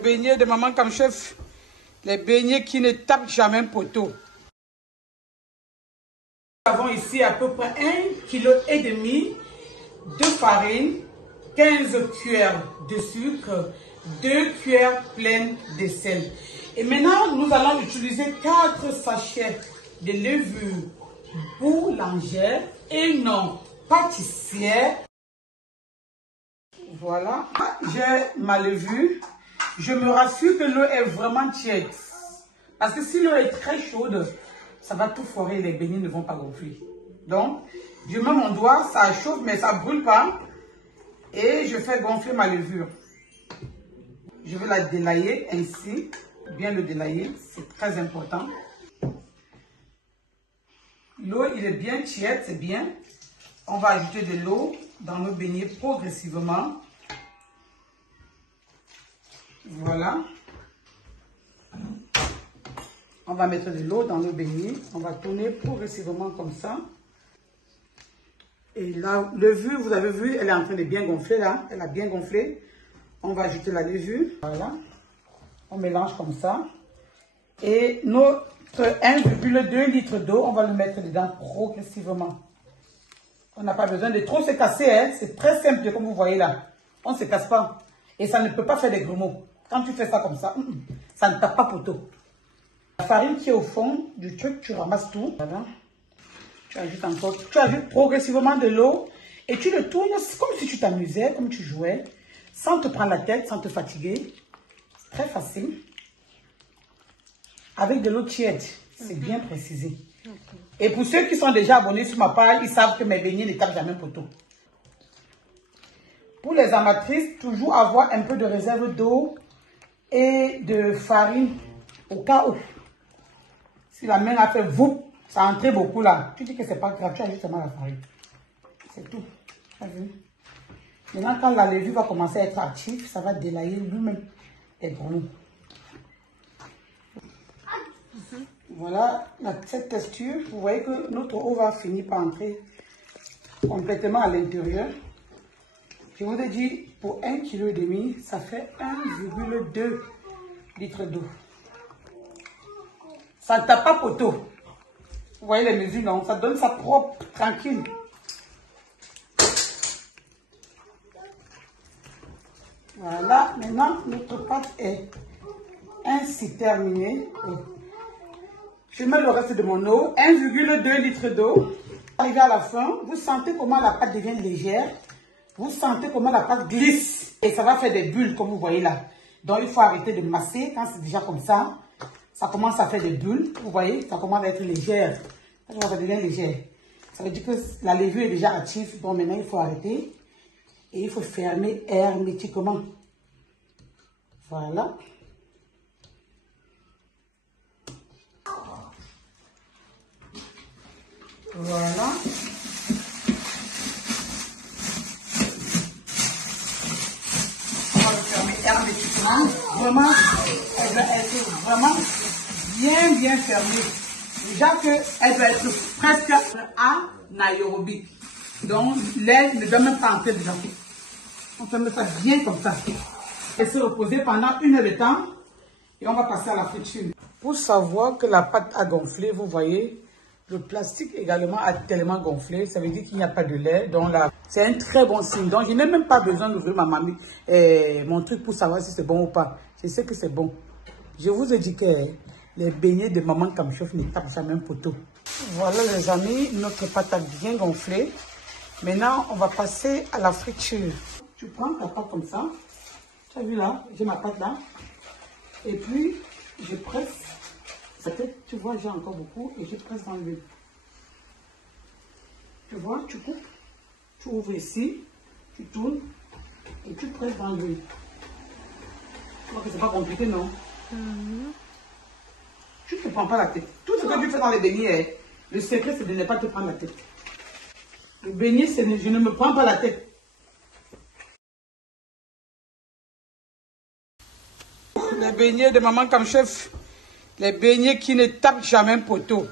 beignets de Maman Comme Chef. Les beignets qui ne tapent jamais un poteau. Nous avons ici à peu près 1,5 kg de farine, 15 cuillères de sucre, 2 cuillères pleines de sel. Et maintenant, nous allons utiliser 4 sachets de levure boulangère et non pâtissière. Voilà, j'ai ma levure. Je me rassure que l'eau est vraiment tiède. Parce que si l'eau est très chaude, ça va tout foirer, les beignets ne vont pas gonfler. Donc, je mets mon doigt, ça chauffe, mais ça ne brûle pas. Et je fais gonfler ma levure. Je vais la délayer ainsi. Bien le délayer, c'est très important. L'eau, il est bien tiède, c'est bien. On va ajouter de l'eau dans nos beignets progressivement. Voilà. On va mettre de l'eau dans nos beignets. On va tourner progressivement comme ça. Et la levure, vous avez vu, elle est en train de bien gonfler là. Elle a bien gonflé. On va ajouter la levure. Voilà. On mélange comme ça. Et notre 1,2 litre d'eau, on va le mettre dedans progressivement. On n'a pas besoin de trop se casser. Hein. C'est très simple comme vous voyez là. On ne se casse pas. Et ça ne peut pas faire des grumeaux. Quand tu fais ça comme ça, ça ne tape pas poteau. La farine qui est au fond du truc, tu ramasses tout. Voilà. Tu ajoutes encore. Tu ajoutes progressivement de l'eau. Et tu le tournes comme si tu t'amusais, comme tu jouais. Sans te prendre la tête, sans te fatiguer. C'est très facile. Avec de l'eau tiède. C'est bien précisé. Et pour ceux qui sont déjà abonnés sur ma page, ils savent que mes beignets ne tapent jamais poteau. Pour les amatrices, toujours avoir un peu de réserve d'eau et de farine au cas où. Si la main a fait vous, ça a entré beaucoup là. Tu dis que c'est pas grave, tu ajoutes seulement la farine. C'est tout. Maintenant, quand la levure va commencer à être active, ça va délayer lui-même les grenouilles. Voilà cette texture. Vous voyez que notre eau va finir par entrer complètement à l'intérieur. Je vous ai dit, pour 1,5 kg, ça fait 1,2 litre d'eau. Ça ne tape pas poteau. Vous voyez les mesures, non? Ça donne ça propre, tranquille. Voilà, maintenant notre pâte est ainsi terminée. Je mets le reste de mon eau, 1,2 litre d'eau. Arrivé à la fin, vous sentez comment la pâte devient légère. Vous sentez comment la pâte glisse. Et ça va faire des bulles, comme vous voyez là. Donc, il faut arrêter de masser. Quand c'est déjà comme ça, ça commence à faire des bulles. Vous voyez, ça commence à être légère. Ça devient légère. Ça veut dire que la levure est déjà active. Donc, maintenant, il faut arrêter. Et il faut fermer hermétiquement. Voilà. Voilà. On va le fermer hermétiquement. Vraiment, elle doit être vraiment bien fermée. Déjà qu'elle doit être presque anaérobique. Donc, l'air ne doit même pas entrer dedans. On ferme ça bien comme ça. Et se reposer pendant 1 heure de temps. Et on va passer à la friture. Pour savoir que la pâte a gonflé, vous voyez, le plastique également a tellement gonflé. Ça veut dire qu'il n'y a pas de lait. Donc là, c'est un très bon signe. Donc, je n'ai même pas besoin d'ouvrir mon truc pour savoir si c'est bon ou pas. Je sais que c'est bon. Je vous ai dit que les beignets de Maman Comme Chef ne tapent jamais un poteau. Voilà les amis, notre pâte a bien gonflé. Maintenant, on va passer à la friture. Tu prends ta pâte comme ça. Tu as vu là, j'ai ma pâte là. Et puis, je presse. Peut-être, tu vois, j'ai encore beaucoup. Et je presse dans l'huile. Tu vois, tu coupes. Tu ouvres ici. Tu tournes. Et tu presses dans l'huile. Tu vois que c'est pas compliqué, non? Tu ne te prends pas la tête. Tout ce que tu fais dans les beignets, le secret, c'est de ne pas te prendre la tête. Le beignet, c'est je ne me prends pas la tête. Les beignets de Maman Comme Chef. Les beignets qui ne tapent jamais un poteau.